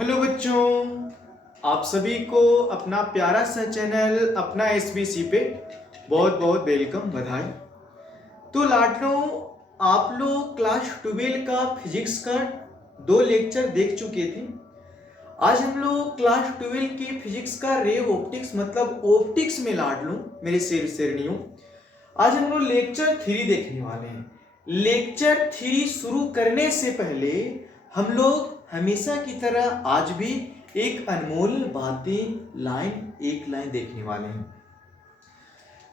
Hello बच्चों, आप सभी को अपना प्यारा सा चैनल अपना एसबीसी पे बहुत बहुत वेलकम, बधाई। तो लाडलो, आप लोग क्लास 12 का फिजिक्स का 2 लेक्चर देख चुके थे। आज हम लोग क्लास 12 की फिजिक्स का रे ऑप्टिक्स मतलब ऑप्टिक्स में लाडलो मेरे शेरनियों, आज हम लोग लेक्चर 3 देखने वाले हैं। लेक्चर 3 शुरू करने से पहले हम लोग हमेशा की तरह आज भी एक अनमोल बातें एक लाइन देखने वाले हैं।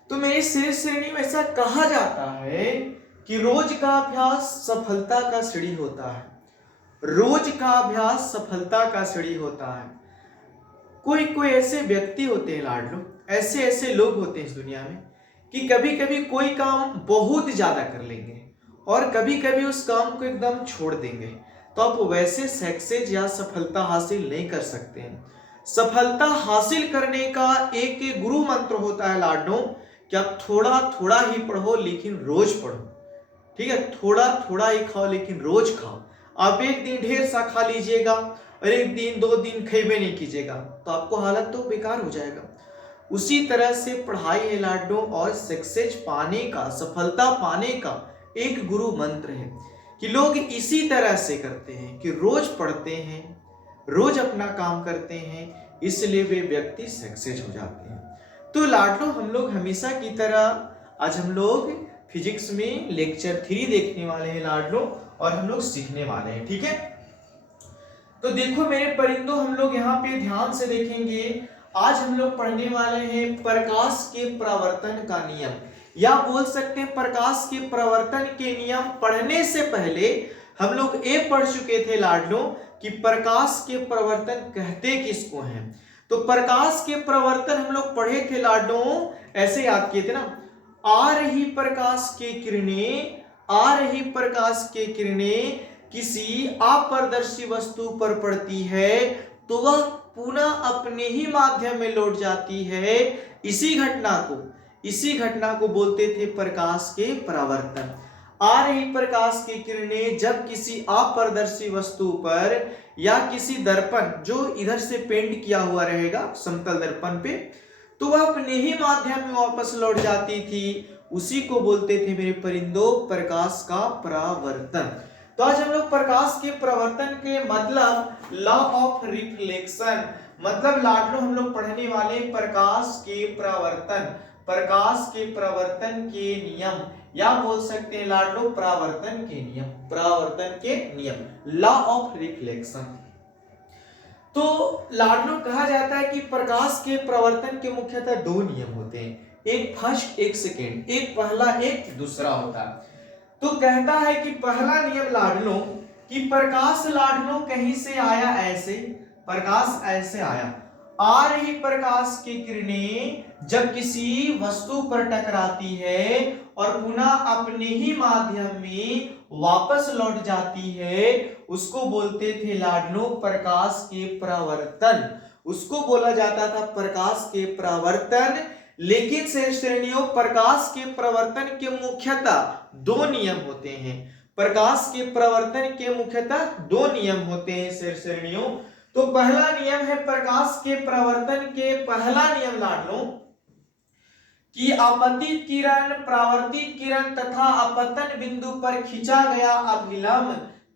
तो मेरे शेर श्रेणी में ऐसा कहा जाता है कि रोज का अभ्यास सफलता का सीढ़ी होता है। रोज का अभ्यास सफलता का सीढ़ी होता है। कोई कोई ऐसे व्यक्ति होते हैं लाडलो, ऐसे ऐसे लोग होते हैं इस दुनिया में कि कभी कभी कोई काम बहुत ज्यादा कर लेंगे और कभी कभी उस काम को एकदम छोड़ देंगे, तो आप वैसे सक्सेस या सफलता हासिल नहीं कर सकते हैं। सफलता हासिल करने का एक एक गुरु मंत्र होता है लाडलो कि आप थोड़ा थोड़ा ही पढ़ो लेकिन रोज पढ़ो। ठीक है, थोड़ा थोड़ा ही खाओ लेकिन रोज खाओ। आप एक दिन ढेर सा खा लीजिएगा और एक दिन 2 दिन खेबे नहीं कीजिएगा तो आपको हालत तो बेकार हो जाएगा। उसी तरह से पढ़ाई है लाडो, और सक्सेस पाने का, सफलता पाने का एक गुरु मंत्र है कि लोग इसी तरह से करते हैं कि रोज पढ़ते हैं, रोज अपना काम करते हैं, इसलिए वे व्यक्ति सक्सेस हो जाते हैं। तो लाडलो, हम लोग हमेशा की तरह आज हम लोग फिजिक्स में लेक्चर 3 देखने वाले हैं लाडलो, और हम लोग सीखने वाले हैं। ठीक है, तो देखो मेरे परिंदों, हम लोग यहाँ पे ध्यान से देखेंगे। आज हम लोग पढ़ने वाले हैं प्रकाश के प्रवर्तन का नियम, या बोल सकते हैं प्रकाश के प्रवर्तन के नियम। पढ़ने से पहले हम लोग ये पढ़ चुके थे लाडलो कि प्रकाश के प्रवर्तन कहते किसको हैं। तो प्रकाश के प्रवर्तन हम लोग पढ़े थे लाडलो, ऐसे याद किए थे ना। आ रही प्रकाश के किरणें, आ रही प्रकाश के किरणें किसी अपारदर्शी वस्तु पर पड़ती है तो वह पुनः अपने ही माध्यम में लौट जाती है। इसी घटना को बोलते थे प्रकाश के परावर्तन। आ रही प्रकाश की किरणें जब किसी अपारदर्शी वस्तु पर या किसी दर्पण, जो इधर से पेंट किया हुआ रहेगा समतल दर्पण पे, तो वह अपने ही माध्यम में वापस लौट जाती थी। उसी को बोलते थे मेरे परिंदों प्रकाश का परावर्तन। तो आज हम लोग प्रकाश के प्रवर्तन के मतलब लॉ ऑफ रिफ्लेक्शन, मतलब लाडलो हम लोग पढ़ने वाले प्रकाश के प्रवर्तन, प्रकाश के प्रवर्तन के नियम, या बोल सकते हैं लाडलो परावर्तन के नियम, परावर्तन के नियम, लॉ ऑफ रिफ्लेक्शन। तो लाडलो कहा जाता है कि प्रकाश के प्रवर्तन के मुख्यतः 2 नियम होते हैं, एक फर्स्ट एक सेकेंड, एक पहला एक दूसरा होता है। तो कहता है कि पहला नियम लाडलो कि प्रकाश लाडलो कहीं से आया ऐसे, प्रकाश ऐसे आया, आ रही प्रकाश की किरणें जब किसी वस्तु पर टकराती है और पुनः अपने ही माध्यम में वापस लौट जाती है, उसको बोलते थे लाडलो प्रकाश के परावर्तन। उसको बोला जाता था प्रकाश के परावर्तन। लेकिन श्रेणियों, प्रकाश के प्रवर्तन के मुख्यतः 2 नियम होते हैं। प्रकाश के प्रवर्तन के मुख्यतः 2 नियम होते हैं श्रेणियों। तो पहला नियम है प्रकाश के प्रवर्तन के पहला नियम लाडलो कि आपतित किरण, परावर्तित किरण तथा अपतन बिंदु पर खींचा गया अभिलंब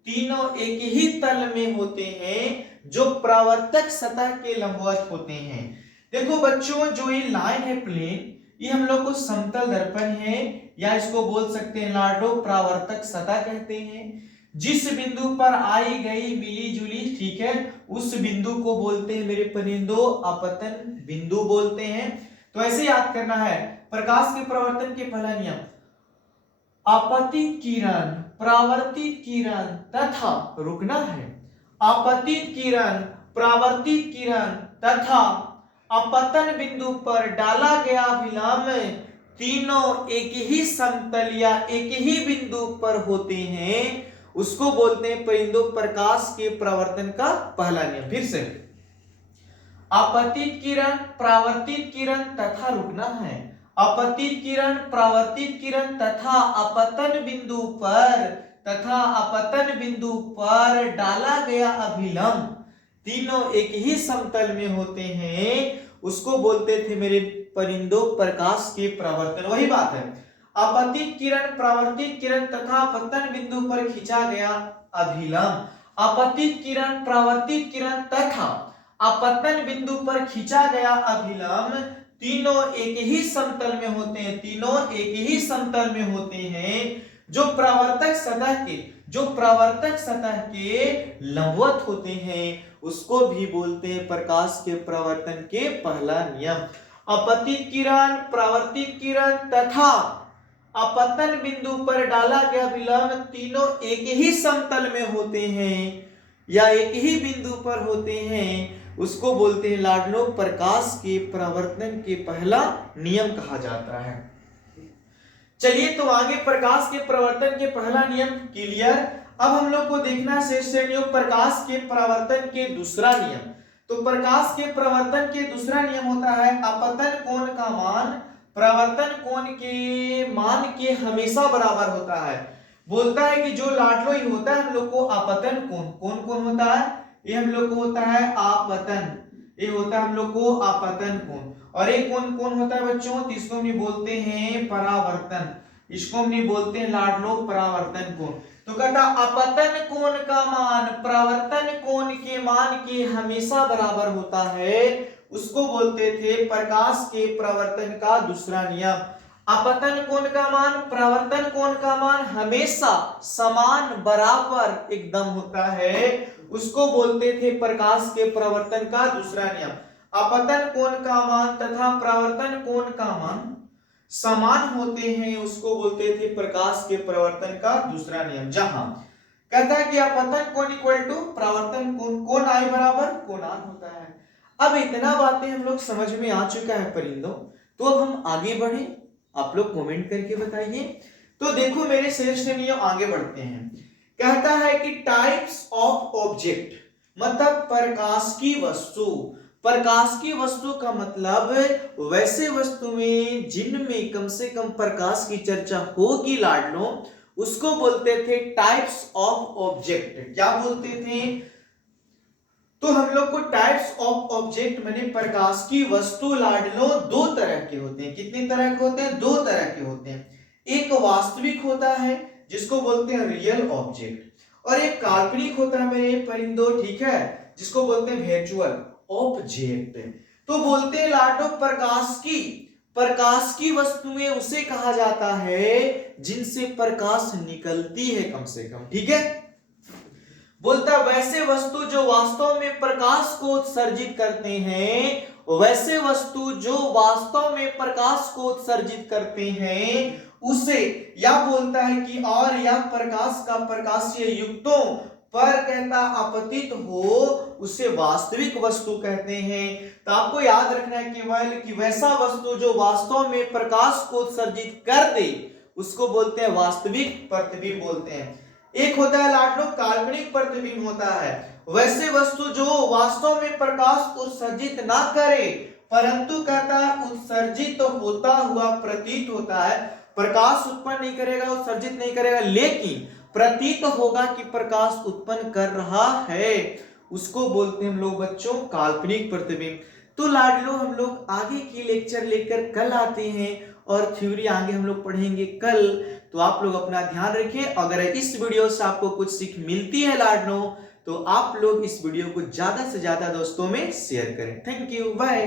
तीनों एक ही तल में होते हैं जो परावर्तक सतह के लंबवत होते हैं। देखो बच्चों, जो ये लाइन है प्लेन, ये हम लोग को समतल दर्पण है, या इसको बोल सकते हैं लाडलो परावर्तक सतह कहते हैं। जिस बिंदु पर आई गई मिली जुली, ठीक है, उस बिंदु को बोलते हैं मेरे परिंदों अपतन बिंदु बोलते हैं। तो ऐसे याद करना है प्रकाश के प्रवर्तन के पहला नियम, आपतित किरण, परावर्तित किरण तथा, रुकना है, आपतित किरण, परावर्तित किरण तथा अपतन बिंदु पर डाला गया विलंब तीनों एक ही समतल या एक ही बिंदु पर होते हैं, उसको बोलते हैं परिंदों प्रकाश के प्रवर्तन का पहला नियम। फिर से, आपतित किरण, परावर्तित किरण तथा, रुकना है, अपतित किरण, परावर्तित किरण तथा अपतन बिंदु पर डाला गया अभिलंब तीनों एक ही समतल में होते हैं, उसको बोलते थे मेरे परिंदों प्रकाश के परावर्तन। वही बात है, आपतित किरण, परावर्तित किरण तथा पतन बिंदु पर खींचा गया अभिलंब। आपतित किरण, परावर्तित किरण तथा अपतन बिंदु पर खींचा गया अभिलंब तीनों एक ही समतल में होते हैं, तीनों एक ही समतल में होते हैं। जो परावर्तक सतह के लंबवत होते हैं उसको भी बोलते हैं प्रकाश के परावर्तन के पहला नियम। अपतित किरण, परावर्तित किरण तथा अपतन बिंदु पर डाला गया विलंब तीनों एक ही समतल में होते हैं या एक ही बिंदु पर होते हैं, उसको बोलते हैं लाडलो प्रकाश के परावर्तन के पहला नियम कहा जाता है। चलिए तो आगे प्रकाश के परावर्तन के पहला नियम क्लियर। अब हम लोग को देखना है श्रेणियों प्रकाश के परावर्तन के दूसरा नियम। तो प्रकाश के परावर्तन के दूसरा नियम होता है अपतन कोण का मान परावर्तन कोण के मान के हमेशा बराबर होता है। बोलता है कि जो लाडलो ही होता है हम लोग को आपतन कोण, कौन कौन होता है, ये हम लोग को होता है आपतन, ये होता है हम लोग को आपतन कोण। और एक कोण कौन होता है बच्चों, तो इसको हम बोलते हैं परावर्तन, इसको हम बोलते हैं लाडलो परावर्तन कोण। तो कहता अपतन कोण का मान परावर्तन कोण के मान के हमेशा बराबर होता है, उसको बोलते थे प्रकाश के परावर्तन का दूसरा नियम। अपतन कोण का मान परावर्तन कोण का मान हमेशा समान बराबर एकदम होता है, उसको बोलते थे प्रकाश के परावर्तन का दूसरा नियम। अपतन कोण का मान तथा परावर्तन कोण का मान समान होते हैं, उसको बोलते थे प्रकाश के परावर्तन का दूसरा नियम। जहां कहता है कि अपतन कोण इक्वल टू परावर्तन कोण, कोण आई बराबर कोण आर होता है। अब इतना बातें हम लोग समझ में आ चुका है परिंदों, तो अब हम आगे बढ़े, आप लोग कमेंट करके बताइए। तो देखो मेरे श्रेणियों आगे बढ़ते हैं। कहता है कि टाइप्स ऑफ ऑब्जेक्ट मतलब प्रकाश की वस्तु। प्रकाश की वस्तु का मतलब वैसे वस्तु में जिनमें कम से कम प्रकाश की चर्चा होगी लाडलो, उसको बोलते थे टाइप्स ऑफ ऑब्जेक्ट। क्या बोलते थे, तो हम लोग को टाइप्स ऑफ ऑब्जेक्ट माने प्रकाश की वस्तु लाडलो दो तरह के होते हैं। कितने तरह के होते हैं, दो तरह के होते हैं। एक वास्तविक होता है जिसको बोलते हैं रियल ऑब्जेक्ट, और एक काल्पनिक होता है मेरे परिंदों, ठीक है, जिसको बोलते हैं वर्चुअल ऑब्जेक्ट। तो बोलते हैं लाडो प्रकाश की वस्तुएं उसे कहा जाता है जिनसे प्रकाश निकलती है कम से कम, ठीक है। बोलता वैसे वस्तु जो वास्तव में प्रकाश को उत्सर्जित करते हैं, वैसे वस्तु जो वास्तव में प्रकाश को उत्सर्जित करते हैं उसे या बोलता है कि और या प्रकाश का प्रकाशीय युक्तों पर कहता अपतित हो उसे वास्तविक वस्तु कहते हैं। तो आपको याद रखना है केवल कि वैसा वस्तु जो वास्तव में प्रकाश को उत्सर्जित कर दे उसको बोलते हैं वास्तविक प्रतिबिंब बोलते हैं। एक होता है लाडलो काल्पनिक प्रतिबिंब होता है, वैसे वस्तु जो वास्तव में प्रकाश उत्सर्जित ना करे परंतु कहता है उत्सर्जित तो होता हुआ प्रतीत होता है, प्रकाश उत्पन्न नहीं करेगा, उत्सर्जित नहीं करेगा, लेकिन प्रतीत होगा कि प्रकाश उत्पन्न कर रहा है, उसको बोलते हैं हम लोग बच्चों काल्पनिक प्रतिबिंब। तो लाडलो हम लोग आगे की लेक्चर लेकर कल आते हैं और थ्योरी आगे हम लोग पढ़ेंगे कल। तो आप लोग अपना ध्यान रखें। अगर इस वीडियो से आपको कुछ सीख मिलती है लाडलो तो आप लोग इस वीडियो को ज्यादा से ज्यादा दोस्तों में शेयर करें। Thank you, bye.